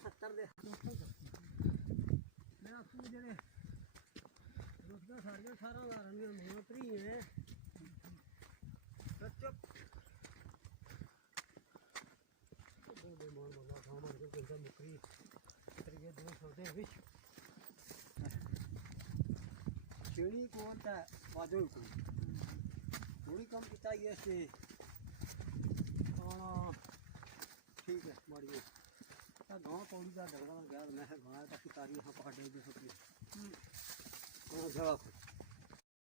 70 ਦੇ ਮੈਂ ਤੂੰ ਜਿਹੜੇ ਰੁਸਦਾ ਸਾਰੀਆਂ ਸਾਰਾ ਲਾਰਨੀਆਂ ਮੰਤਰੀ ਹੈ ਸੱਚੋ ਬੋਲੇ ਮੋਨ ਬੋਲਾ ਸਾਮਾਨ ਦੇ ਕੰਦਾ ਮੁਕਰੀ ਤਰੀਏ ਦੋ ਸੌਦੇ ਵਿੱਚ ਚੇਣੀ ਕੋਲ ਤਾਂ ਵਾਜੋ ਕੋ ਥੋੜੀ ਕੰਮ ਕੀਤਾ ਹੀ ਐਸੇ ਹਾਂ ਠੀਕ ਹੈ ਮਾੜੀ ਤਾਂ ਗਾਂ ਪੌੜੀ ਦਾ ਡਰਵਾ ਗਿਆ ਮੈਂ ਗਾਂ ਤੱਕ ਤਾਰੀ ਹਾਂ ਪਹਾੜੇ ਦੇ ਸੱਤੇ ਹਾਂ ਜਵਾਬ